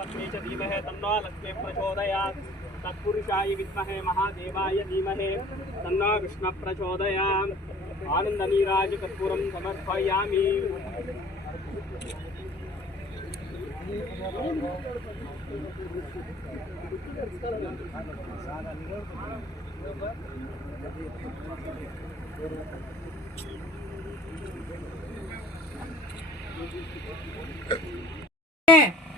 लक्ष्मी च धीमहि तन्नो लक्ष्मी प्रचोदयात्। तत्पुरुषाय विद्महे, महादेवाय धीमहि तन्नो विष्णु प्रचोदयात्। आनन्दनीराज कर्पूरं समर्पयामि।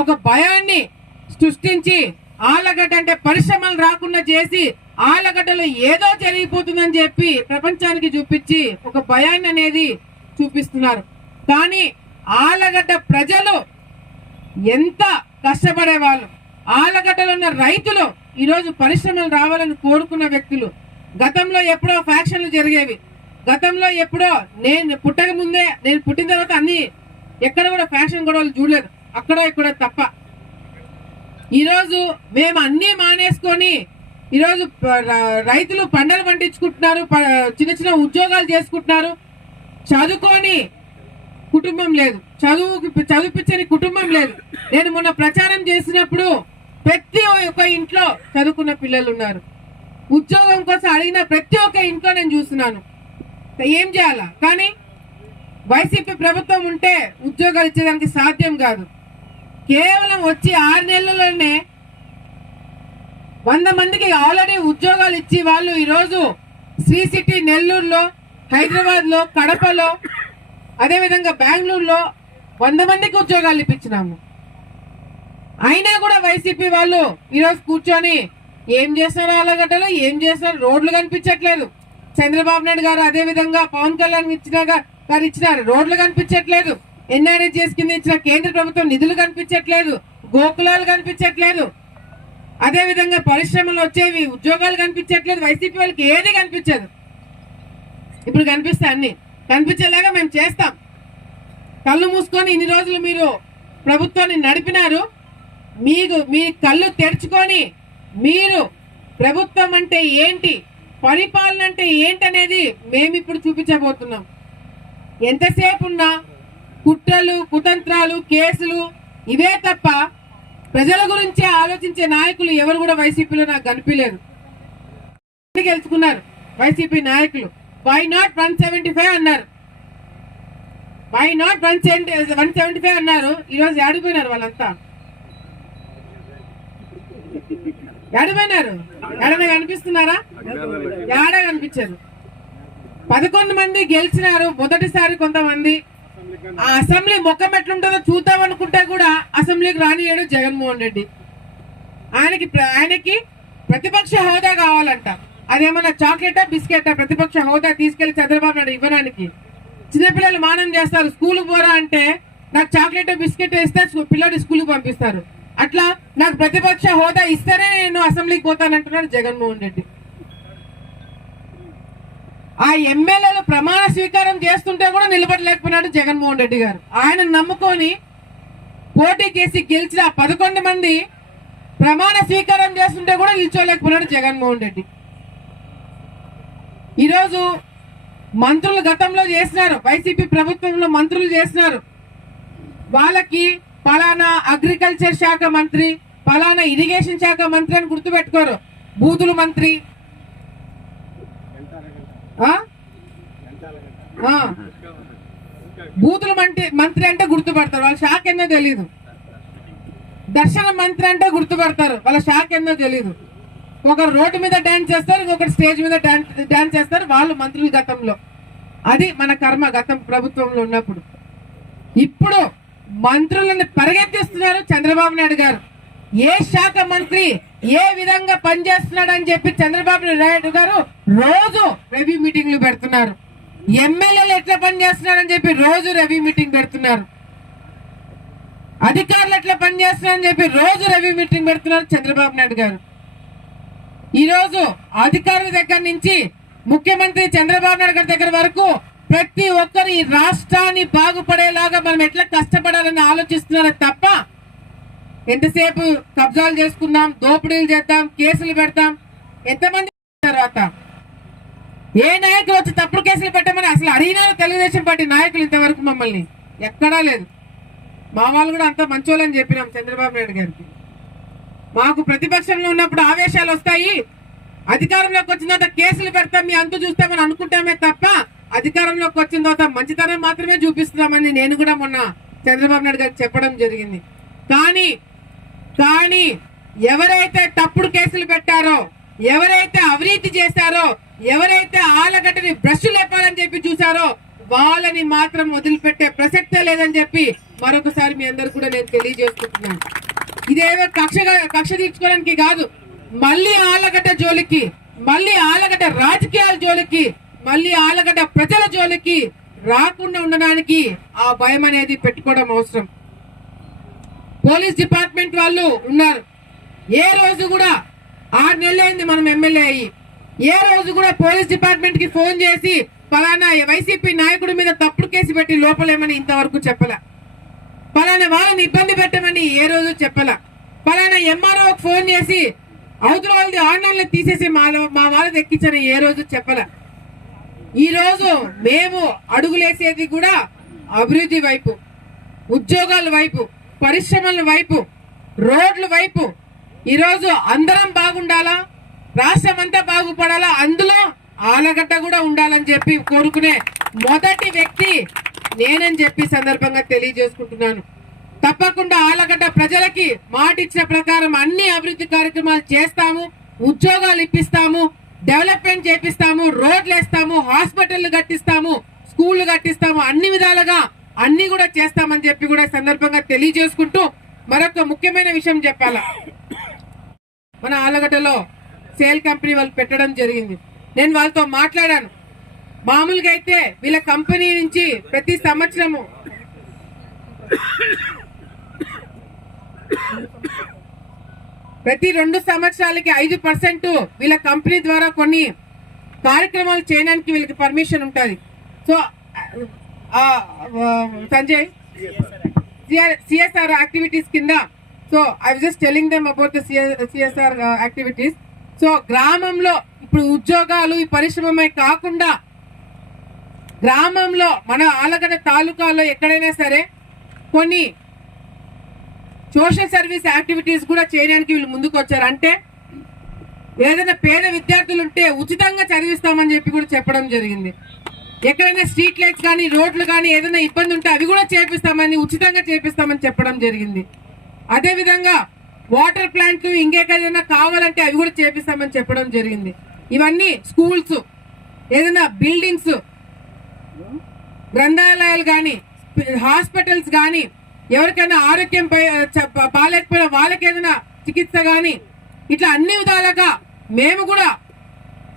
ఒక భయాన్ని సృష్టించి ఆలగడ్డ అంటే పరిశ్రమలు రాకుండా చేసి ఆలగడ్డలో ఏదో జరిగిపోతుందని చెప్పి ప్రపంచానికి చూపించి ఒక భయాన్ని అనేది చూపిస్తున్నారు. కానీ ఆలగడ్డ ప్రజలు ఎంత కష్టపడేవాళ్ళు? ఆలగడ్డలో ఉన్న రైతులు ఈరోజు పరిశ్రమలు రావాలని కోరుకున్న వ్యక్తులు. గతంలో ఎప్పుడో ఫ్యాక్షన్లు జరిగేవి. గతంలో ఎప్పుడో నేను పుట్టక ముందే నేను పుట్టిన తర్వాత అన్ని ఎక్కడ కూడా ఫ్యాషన్ గొడవలు చూడలేదు. అక్కడ ఇక్కడ తప్ప. ఈరోజు మేము అన్నీ మానేసుకొని ఈరోజు రైతులు పంటలు పండించుకుంటున్నారు ప- చిన్న చిన్న ఉద్యోగాలు చేసుకుంటున్నారు. చదువుకొని కుటుంబం లేదు. చదువుకి చదివిపించని కుటుంబం లేదు. నేను మొన్న ప్రచారం చేసినప్పుడు ప్రతి ఒక్క ఇంట్లో చదువుకున్న పిల్లలు ఉన్నారు. ఉద్యోగం కోసం అడిగిన ప్రతి ఒక్క ఇంట్లో నేను చూస్తున్నాను. ఏం చేయాలా? కానీ వైసీపీ ప్రభుత్వం ఉంటే ఉద్యోగాలు ఇచ్చేదానికి సాధ్యం కాదు. కేవలం వచ్చి ఆరు నెలల్లోనే వంద మందికి ఆల్రెడీ ఉద్యోగాలు ఇచ్చి వాళ్ళు ఈరోజు శ్రీ సిటీ నెల్లూరులో హైదరాబాద్లో కడపలో అదేవిధంగా బెంగళూరులో వంద మందికి ఉద్యోగాలు ఇప్పించినాము. అయినా కూడా వైసీపీ వాళ్ళు ఈరోజు కూర్చొని ఏం చేస్తున్నారు ఆలగడ్డలో ఏం చేస్తున్నారు రోడ్లు కనిపించట్లేదు. చంద్రబాబు నాయుడు గారు అదే విధంగా పవన్ కళ్యాణ్ ఇచ్చిన గారు ఇచ్చినారు. రోడ్లు కనిపించట్లేదు. ఎన్ఆర్ఎస్ కింద ఇచ్చిన కేంద్ర ప్రభుత్వం నిధులు కనిపించట్లేదు గోకులాలు కనిపించట్లేదు. అదేవిధంగా పరిశ్రమలు వచ్చేవి ఉద్యోగాలు కనిపించట్లేదు వైసీపీ వాళ్ళకి ఏది కనిపించదు. ఇప్పుడు కనిపిస్తాయి అన్ని. కనిపించేలాగా మేము చేస్తాం. కళ్ళు మూసుకొని ఇన్ని రోజులు మీరు ప్రభుత్వాన్ని నడిపినారు. మీకు మీ కళ్ళు తెరుచుకొని మీరు ప్రభుత్వం అంటే ఏంటి పరిపాలన అంటే ఏంటనేది మేము ఇప్పుడు చూపించబోతున్నాం. ఎంతసేపు ఉన్నా కుట్రలు కుతంత్రాలు కేసులు ఇవే తప్ప ప్రజల గురించి ఆలోచించే నాయకులు ఎవరు కూడా వైసీపీలో నాకు కనిపించలేదు. గెలుచుకున్నారు వైసీపీ నాయకులు? Why not one seventy five అన్నారు. Why not one seventy one seventy five అన్నారు ఈరోజు ఆడిపోయినారు వాళ్ళంతా. ఎడమైనారు ఎడన కనిపిస్తున్నారా? ఏడ కనిపించారు పదకొండు మంది గెలిచినారు మొదటిసారి కొంతమంది. ఆ అసెంబ్లీ ముఖం ఎట్లుంటుందో చూద్దాం అనుకుంటే కూడా అసెంబ్లీకి రానియడు జగన్మోహన్ రెడ్డి. ఆయనకి ప్ర- ఆయనకి ప్రతిపక్ష హోదా కావాలంట. అదేమన్నా చాక్లెటా బిస్కెటా? ప్రతిపక్ష హోదా తీసుకెళ్ళి చంద్రబాబు నాయుడు ఇవ్వడానికి. చిన్నపిల్లలు మానం చేస్తారు. స్కూల్ పోరా అంటే నాకు చాక్లెట్ బిస్కెట్ ఇస్తే పిల్లలు స్కూల్కి పంపిస్తారు. అట్లా నాకు ప్రతిపక్ష హోదా ఇస్తేనే నేను అసెంబ్లీకి పోతానంటున్నాడు జగన్మోహన్ రెడ్డి. ఆ ఎమ్మెల్యేలు ప్రమాణ స్వీకారం చేస్తుంటే కూడా నిలబడలేకపోయినాడు జగన్మోహన్ రెడ్డి గారు. ఆయన నమ్ముకొని పోటీ చేసి గెలిచిన పదకొండు మంది ప్రమాణ స్వీకారం చేస్తుంటే కూడా నిల్చోలేకపోయినాడు జగన్మోహన్ రెడ్డి. ఈరోజు మంత్రులు గతంలో చేసినారు వైసీపీ ప్రభుత్వంలో మంత్రులు చేసినారు. వాళ్ళకి పలానా అగ్రికల్చర్ శాఖ మంత్రి పలానా ఇరిగేషన్ శాఖ మంత్రి అని గుర్తుపెట్టుకోరు. బూతులు మంత్రి బూతులు మంత్రి మంత్రి అంటే గుర్తుపడతారు. వాళ్ళ శాఖ ఏందో తెలియదు దర్శన మంత్రి అంటే గుర్తుపడతారు. వాళ్ళ శాఖ ఏందో తెలియదు ఒకరు రోడ్డు మీద డాన్స్ చేస్తారు ఇంకొకరు స్టేజ్ మీద డాన్స్ డాన్స్ చేస్తారు. వాళ్ళు మంత్రులు గతంలో. అది మన కర్మ గతం ప్రభుత్వంలో ఉన్నప్పుడు. ఇప్పుడు మంత్రులను పరిగెత్తిస్తున్నారు చంద్రబాబు నాయుడు గారు. ఏ శాఖ మంత్రి ఏ విధంగా పనిచేస్తున్నాడు అని చెప్పి చంద్రబాబు నాయుడు గారు రోజు రివ్యూ మీటింగ్లు పెడుతున్నారు. ఎమ్మెల్యేలు ఎట్లా పనిచేస్తున్నారని చెప్పి రోజు రివ్యూ మీటింగ్ పెడుతున్నారు. అధికారులు ఎట్లా పనిచేస్తున్నారని చెప్పి రోజు రివ్యూ మీటింగ్ పెడుతున్నారు చంద్రబాబు నాయుడు గారు. ఈరోజు అధికారుల దగ్గర నుంచి ముఖ్యమంత్రి చంద్రబాబు నాయుడు గారి దగ్గర వరకు ప్రతి ఒక్కరు ఈ రాష్ట్రాన్ని బాగుపడేలాగా మనం ఎట్లా కష్టపడాలని ఆలోచిస్తున్నారో తప్ప ఎంతసేపు కబ్జాలు చేసుకుందాం దోపిడీలు చేద్దాం కేసులు పెడతాం ఎంతమంది తర్వాత? ఏ నాయకులు వచ్చి తప్పుడు కేసులు పెట్టమని అసలు అడిగినారు తెలుగుదేశం పార్టీ నాయకులు ఇంతవరకు మమ్మల్ని? ఎక్కడా లేదు. మా వాళ్ళు కూడా అంత మంచోళ్ళని చెప్పినాం చంద్రబాబు నాయుడు గారికి. మాకు ప్రతిపక్షంలో ఉన్నప్పుడు ఆవేశాలు వస్తాయి. అధికారంలోకి వచ్చిన తర్వాత కేసులు పెడతాం మీ అంతు చూస్తామని అనుకుంటామే తప్ప అధికారంలోకి వచ్చిన తర్వాత మంచితనం మాత్రమే చూపిస్తున్నామని నేను కూడా మొన్న చంద్రబాబు నాయుడు గారికి చెప్పడం జరిగింది. కానీ కానీ ఎవరైతే తప్పుడు కేసులు పెట్టారో ఎవరైతే అవినీతి చేశారో ఎవరైతే ఆలగడ్డని బ్రష్ లేపాలని చెప్పి చూసారో వాళ్ళని మాత్రం వదిలిపెట్టే ప్రసక్తే లేదని చెప్పి మరొకసారి మీ అందరు కూడా నేను తెలియజేసుకుంటున్నాను. ఇదేవో కక్ష కక్ష తీర్చుకోవడానికి కాదు మళ్ళీ ఆలగడ్డ జోలికి మళ్ళీ ఆలగడ్డ రాజకీయాల జోలికి మళ్ళీ ఆలగడ్డ ప్రజల జోలికి రాకుండా ఉండడానికి ఆ భయం అనేది పెట్టుకోవడం అవసరం. పోలీస్ డిపార్ట్మెంట్ వాళ్ళు ఉన్నారు. ఏ రోజు కూడా ఆరు నెలలైంది మనం ఎమ్మెల్యే అయ్యి. ఏ రోజు కూడా పోలీస్ డిపార్ట్మెంట్కి ఫోన్ చేసి ఫలానా వైసీపీ నాయకుడి మీద తప్పుడు కేసు పెట్టి లోపలేమని ఇంతవరకు చెప్పలే. పలానా వాళ్ళని ఇబ్బంది పెట్టమని ఏ రోజు చెప్పలే. పలానా ఎంఆర్ఓ ఫోన్ చేసి అవతల వాళ్ళది ఆన్లైన్లో తీసేసి మా మా వాళ్ళది ఎక్కించని ఏ రోజు చెప్పలే. ఈ రోజు మేము అడుగులేసేది కూడా అభివృద్ధి వైపు ఉద్యోగాల వైపు. పరిశ్రమల వైపు రోడ్ల వైపు ఈరోజు అందరం బాగుండాలా? రాష్ట్రం అంతా బాగుపడాలా? అందులో ఆలగడ్డ కూడా ఉండాలని చెప్పి కోరుకునే మొదటి వ్యక్తి నేనని చెప్పి సందర్భంగా తెలియజేసుకుంటున్నాను. తప్పకుండా ఆలగడ్డ ప్రజలకి మాట ఇచ్చిన ప్రకారం అన్ని అభివృద్ధి కార్యక్రమాలు చేస్తాము ఉద్యోగాలు ఇప్పిస్తాము డెవలప్మెంట్ చేపిస్తాము రోడ్లు వేస్తాము హాస్పిటల్ కట్టిస్తాము స్కూళ్ళు కట్టిస్తాము అన్ని విధాలుగా అన్ని కూడా చేస్తామని చెప్పి కూడా సందర్భంగా తెలియజేసుకుంటూ మరొక ముఖ్యమైన విషయం చెప్పాలా. మన ఆలగడ్డలో సేల్ కంపెనీ వాళ్ళు పెట్టడం జరిగింది. నేను వాళ్ళతో మాట్లాడాను. మామూలుగా అయితే వీళ్ళ కంపెనీ నుంచి ప్రతి సంవత్సరము ప్రతి రెండు సంవత్సరాలకి ఐదు పర్సెంట్ వీళ్ళ కంపెనీ ద్వారా కొన్ని కార్యక్రమాలు చేయడానికి వీళ్ళకి పర్మిషన్ ఉంటుంది. సో సంజయ్? సిఎస్ఆర్ యాక్టివిటీస్ కింద. So I just telling them about the CSR activities so గ్రామంలో ఇప్పుడు ఉద్యోగాలు ఈ పరిశ్రమమే కాకుండా గ్రామంలో మన ఆలగడ్డ తాలూకాలో ఎక్కడైనా సరే కొన్ని సోషల్ సర్వీస్ యాక్టివిటీస్ కూడా చేయడానికి వీళ్ళు ముందుకు వచ్చారు అంటే ఏదైనా పేద విద్యార్థులు ఉంటే ఉచితంగా చదివిస్తామని చెప్పి కూడా చెప్పడం జరిగింది. ఎక్కడైనా స్ట్రీట్ లైట్స్ కానీ రోడ్లు కానీ ఏదైనా ఇబ్బంది ఉంటే అవి కూడా చేపిస్తామని ఉచితంగా చేపిస్తామని చెప్పడం జరిగింది. అదేవిధంగా వాటర్ ప్లాంట్లు ఇంకెక్కడైనా కావాలంటే అవి కూడా చేపిస్తామని చెప్పడం జరిగింది. ఇవన్నీ స్కూల్స్ ఏదైనా బిల్డింగ్స్ గ్రంథాలయాలు కానీ హాస్పిటల్స్ కానీ ఎవరికైనా ఆరోగ్యం చ- బాగాలేకపోయినా వాళ్ళకి ఏదైనా చికిత్స కానీ ఇట్లా అన్ని విధాలుగా మేము కూడా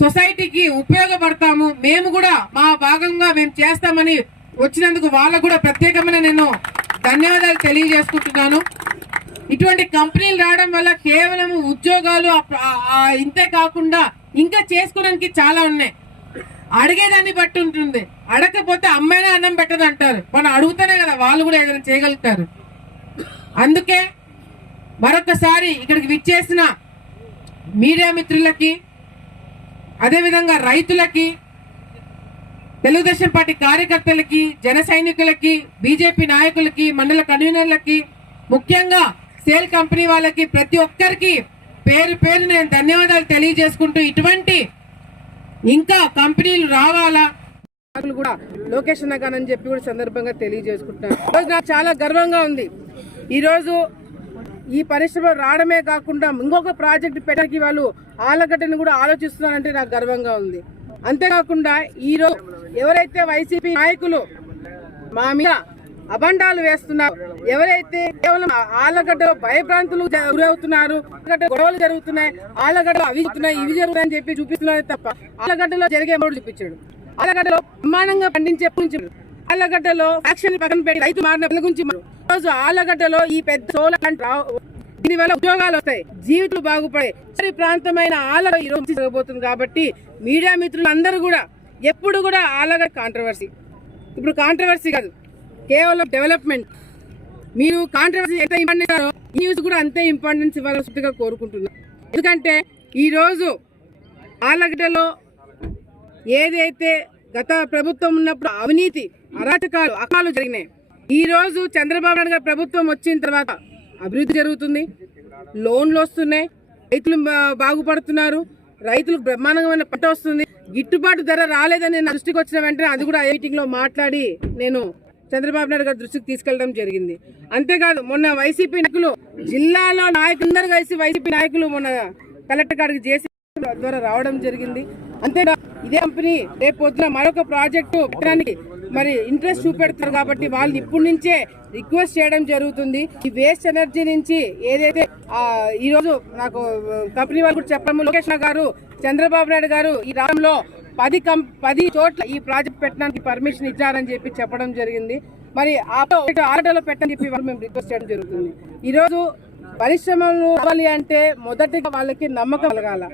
సొసైటీకి ఉపయోగపడతాము. మేము కూడా మా భాగంగా మేము చేస్తామని వచ్చినందుకు వాళ్ళకు కూడా ప్రత్యేకమైన నేను ధన్యవాదాలు తెలియజేసుకుంటున్నాను. ఇటువంటి కంపెనీలు రావడం వల్ల కేవలం ఉద్యోగాలు ఇంతే కాకుండా ఇంకా చేసుకోవడానికి చాలా ఉన్నాయి. అడిగేదాన్ని బట్టి ఉంటుంది. అడగకపోతే అమ్మాయినా అన్నం పెట్టదు అంటారు. మనం అడుగుతానే కదా వాళ్ళు కూడా ఏదైనా చేయగలుగుతారు. అందుకే మరొకసారి ఇక్కడికి విచ్చేసిన మీడియా మిత్రులకి అదేవిధంగా రైతులకి తెలుగుదేశం పార్టీ కార్యకర్తలకి జన సైనికులకి బీజేపీ నాయకులకి మండల కన్వీనర్లకి ముఖ్యంగా సేల్ కంపెనీ వాళ్ళకి ప్రతి ఒక్కరికి పేరు పేరు నేను ధన్యవాదాలు తెలియజేసుకుంటూ ఇటువంటి ఇంకా కంపెనీలు రావాలా? కూడా లొకేషన్ అని చెప్పి కూడా సందర్భంగా తెలియజేసుకుంటున్నాను. ఈరోజు నాకు చాలా గర్వంగా ఉంది. ఈరోజు ఈ పరిశ్రమ రావడమే కాకుండా ఇంకొక ప్రాజెక్ట్ పెట్టడానికి వాళ్ళు ఆలగడ్డని కూడా ఆలోచిస్తున్నారంటే నాకు గర్వంగా ఉంది. అంతేకాకుండా ఈరోజు ఎవరైతే వైసీపీ నాయకులు మా మీద అబండాలు వేస్తున్నారు ఎవరైతే కేవలం ఆలగడ్డ భయభ్రాంతులు గురవుతున్నారు గొడవలు జరుగుతున్నాయి ఆలగడ్డలో అవి జరుగుతున్నాయి ఇవి జరుగుతాయని చెప్పి చూపిస్తున్నారు తప్ప ఆలగడ్డలో జరిగే మూడు చూపించాడు. ఆలగడ్డలో బ్రహ్మాండంగా పండించే ఆలగడ్డలో యాక్షన్ పక్కన పెట్టి రైతు మారిన గురించి రోజు ఆలగడ్డలో ఈ పెద్ద సోలార్ ప్లాంట్ దీనివల్ల దీని వల్ల ఉద్యోగాలు వస్తాయి జీవితాలు బాగుపడాయి ఈ ప్రాంతమైన ఆలగ ఈ రోజు జరగబోతుంది కాబట్టి మీడియా మిత్రులు అందరూ కూడా ఎప్పుడు కూడా ఆలగడ్డ కాంట్రవర్సీ ఇప్పుడు కాంట్రవర్సీ కాదు కేవలం డెవలప్మెంట్ మీరు కాంట్రవర్సీ ఎంత ఇంపార్టెంట్ ఈ న్యూస్ కూడా అంతే ఇంపార్టెన్స్ ఇవ్వాలని ఇవ్వాల్సిందిగా కోరుకుంటున్నాను. ఎందుకంటే ఈరోజు ఆలగడ్డలో ఏదైతే గత ప్రభుత్వం ఉన్నప్పుడు అవినీతి అరాచకాలు అకాలు జరిగినాయి ఈరోజు చంద్రబాబు నాయుడు గారి ప్రభుత్వం వచ్చిన తర్వాత అభివృద్ధి జరుగుతుంది. లోన్లు వస్తున్నాయి. రైతులు బా- బాగుపడుతున్నారు. రైతులకు బ్రహ్మాండమైన పంట వస్తుంది. గిట్టుబాటు ధర రాలేదని దృష్టికి వచ్చిన వెంటనే అది కూడా ఐటింగ్లో మాట్లాడి నేను చంద్రబాబు నాయుడు గారి దృష్టికి తీసుకెళ్ళడం జరిగింది. అంతేకాదు మొన్న వైసీపీ నాయకులు జిల్లాలో నాయకులందరూ కలిసి వైసీపీ నాయకులు మొన్న కలెక్టర్ గారికి చేసి ద్వారా రావడం జరిగింది. అంతేకాదు ఇదే కంపెనీ రేపు పొద్దున మరొక ప్రాజెక్టు పెట్టడానికి మరి ఇంట్రెస్ట్ చూపెడతారు కాబట్టి వాళ్ళు ఇప్పటి నుంచే రిక్వెస్ట్ చేయడం జరుగుతుంది ఈ వేస్ట్ ఎనర్జీ నుంచి ఏదైతే ఈరోజు ఈ రోజు నాకు కంపెనీ వాళ్ళు కూడా చెప్పడం లోకేష్ గారు చంద్రబాబు నాయుడు గారు ఈ రాష్ట్రంలో పది కం పది చోట్ల ఈ ప్రాజెక్ట్ పెట్టడానికి పర్మిషన్ ఇచ్చారని చెప్పి చెప్పడం జరిగింది మరి ఆటో ఆటోలో పెట్టని చెప్పి మేము రిక్వెస్ట్ చేయడం జరుగుతుంది ఈరోజు పరిశ్రమలు రావాలి అంటే మొదటిగా వాళ్ళకి నమ్మకం కలగాల.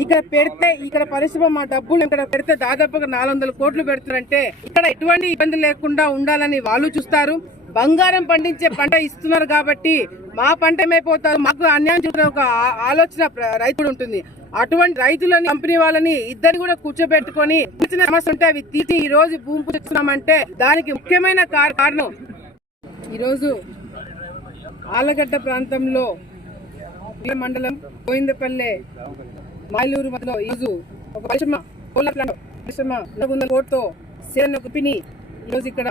ఇక్కడ పెడితే ఇక్కడ పరిశ్రమ మా డబ్బులు ఇక్కడ పెడితే దాదాపుగా నాలుగు కోట్లు పెడుతున్నారంటే ఇక్కడ ఎటువంటి ఇబ్బంది లేకుండా ఉండాలని వాళ్ళు చూస్తారు. బంగారం పండించే పంట ఇస్తున్నారు కాబట్టి మా పంట ఏమైపోతారు? మాకు అన్యాయం చూసిన ఒక ఆలోచన రైతుడు ఉంటుంది. అటువంటి రైతులని కంపెనీ వాళ్ళని ఇద్దరు కూడా కూర్చోబెట్టుకొని చిన్న సమస్య ఉంటే అవి తీసి ఈ రోజు భూమి పూజ దానికి ముఖ్యమైన కార- కారణం. ఈరోజు ఆలగడ్డ ప్రాంతంలో మండలం గోవిందపల్లె మాయలూరు మధ్యలో ఈజు ఒక పరిశ్రమ కోళ్ళ ప్లాంట్ పరిశ్రమ నాలుగు వందల కోట్తో సేన కంపెనీ ఈరోజు ఇక్కడ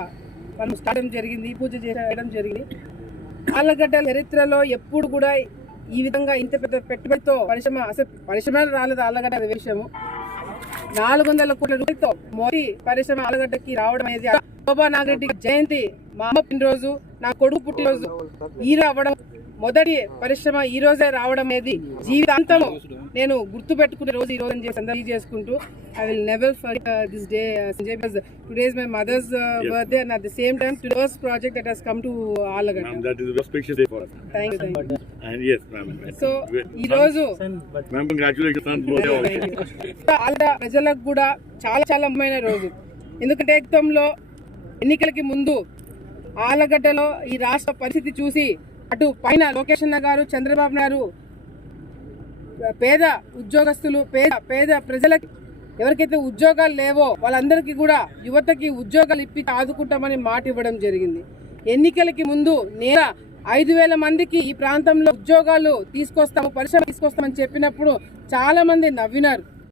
మనం స్టార్ట్ జరిగింది పూజ చేయడం జరిగింది. ఆలగడ్డ చరిత్రలో ఎప్పుడు కూడా ఈ విధంగా ఇంత పెద్ద పెట్టుబడితో పరిశ్రమ అసలు పరిశ్రమ రాలేదు ఆలగడ్డ అది విషయము. నాలుగు వందల కోట్ల రూపాయలతో మోడీ పరిశ్రమ ఆలగడ్డకి రావడం అనేది శోభా నాగరెడ్డి జయంతి మా అమ్మ పుట్టినరోజు నా కొడుకు పుట్టినరోజు ఈ రావడం మొదటి పరిశ్రమ ఈ రోజే రావడం అనేది జీవితాంతం నేను గుర్తు పెట్టుకునే రోజు ఈ రోజు అని చెప్పి చేసుకుంటూ I will never for this day Sanjay because today is my mother's birthday and at the same time today's project that has come to Allagadda. So ఈ రోజు. ఆల్రెడీ ప్రజలకు కూడా చాలా చాలా ముఖ్యమైన రోజు. ఎందుకంటే ఏకతంలో ఎన్నికలకి ముందు ఆలగడ్డలో ఈ రాష్ట్ర పరిస్థితి చూసి అటు పైన లోకేష్ అన్న గారు చంద్రబాబు నాయుడు పేద ఉద్యోగస్తులు పేద పేద ప్రజలకి ఎవరికైతే ఉద్యోగాలు లేవో వాళ్ళందరికీ కూడా యువతకి ఉద్యోగాలు ఇప్పి ఆదుకుంటామని మాట ఇవ్వడం జరిగింది. ఎన్నికలకి ముందు నేర ఐదు వేల మందికి ఈ ప్రాంతంలో ఉద్యోగాలు తీసుకొస్తాము పరిశ్రమ తీసుకొస్తామని చెప్పినప్పుడు చాలా మంది నవ్వినారు.